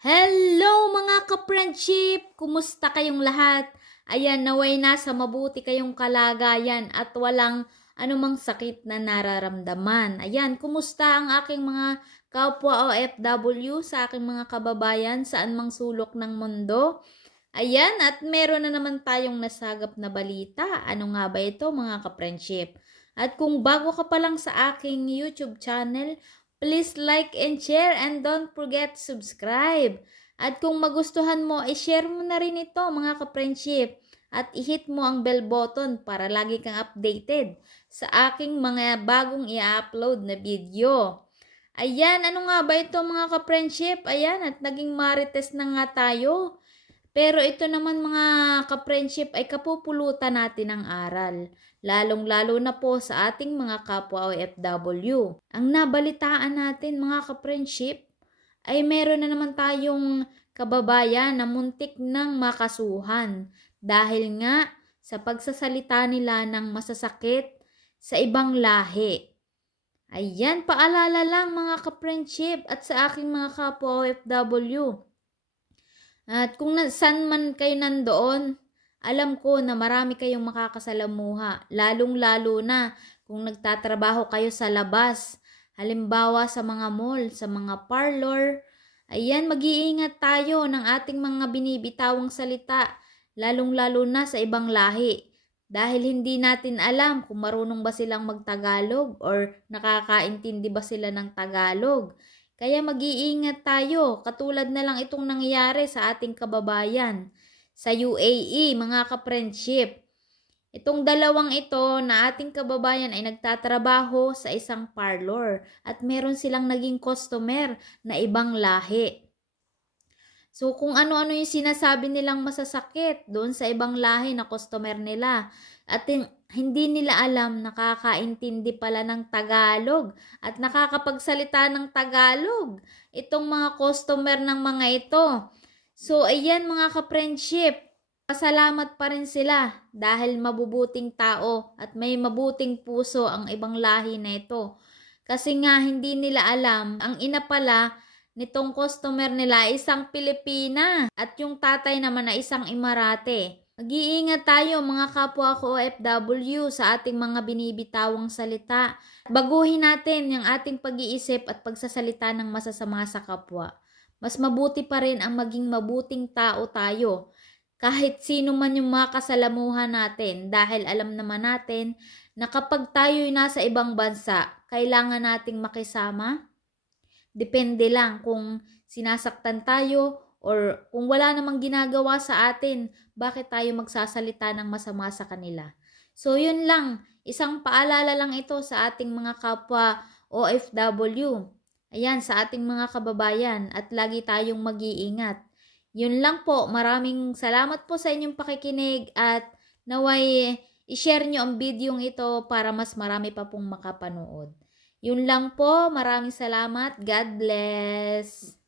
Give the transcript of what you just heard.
Hello mga ka-friendship! Kumusta kayong lahat? Ayan, naway nasa mabuti kayong kalagayan at walang anumang sakit na nararamdaman. Ayan, kumusta ang aking mga kapwa OFW sa aking mga kababayan saan mang sulok ng mundo? Ayan, at meron na naman tayong nasagap na balita. Ano nga ba ito mga ka-friendship? At kung bago ka pa lang sa aking YouTube channel, please like and share and don't forget to subscribe. At kung magustuhan mo, i-share mo na rin ito mga ka-friendship. At i-hit mo ang bell button para lagi kang updated sa aking mga bagong i-upload na video. Ayan, ano nga ba ito mga ka-friendship? Ayan, at naging marites na nga tayo. Pero ito naman mga ka-friendship ay kapupulutan natin ng aral, lalong-lalo na po sa ating mga kapwa OFW. Ang nabalitaan natin mga ka-friendship ay meron na naman tayong kababayan na muntik ng makasuhan dahil nga sa pagsasalita nila ng masasakit sa ibang lahi. Ayan, paalala lang mga ka-friendship at sa aking mga kapwa OFW. At kung saan man kayo nandoon, alam ko na marami kayong makakasalamuha, lalong-lalo na kung nagtatrabaho kayo sa labas. Halimbawa sa mga mall, sa mga parlor. Ayan, mag-iingat tayo ng ating mga binibitawang salita, lalong-lalo na sa ibang lahi. Dahil hindi natin alam kung marunong ba silang magtagalog or nakakaintindi ba sila ng Tagalog. Kaya mag-iingat tayo, katulad na lang itong nangyayari sa ating kababayan sa UAE, mga ka-friendship. Itong dalawang ito na ating kababayan ay nagtatrabaho sa isang parlor at meron silang naging customer na ibang lahi. So kung ano-ano yung sinasabi nilang masasakit doon sa ibang lahi na customer nila at hindi nila alam nakakaintindi pala ng Tagalog at nakakapagsalita ng Tagalog itong mga customer ng mga ito. So ayan mga ka-friendship, pasalamat pa rin sila dahil mabubuting tao at may mabuting puso ang ibang lahi na ito. Kasi nga hindi nila alam, ang ina pala nitong customer nila ay isang Pilipina at yung tatay naman ay isang Emirate. Mag-iingat tayo mga kapwa ko OFW sa ating mga binibitawang salita. Baguhin natin yung ating pag-iisip at pagsasalita ng masasama sa kapwa. Mas mabuti pa rin ang maging mabuting tao tayo. Kahit sino man yung makasalamuhan natin dahil alam naman natin na kapag tayo'y nasa ibang bansa, kailangan nating makisama. Depende lang kung sinasaktan tayo or kung wala namang ginagawa sa atin, bakit tayo magsasalita ng masama sa kanila. So yun lang, isang paalala lang ito sa ating mga kapwa OFW. Ayan, sa ating mga kababayan at lagi tayong mag-iingat. Yun lang po, maraming salamat po sa inyong pakikinig at naway i-share nyo ang video ito para mas marami pa pong makapanood. Yun lang po. Maraming salamat. God bless.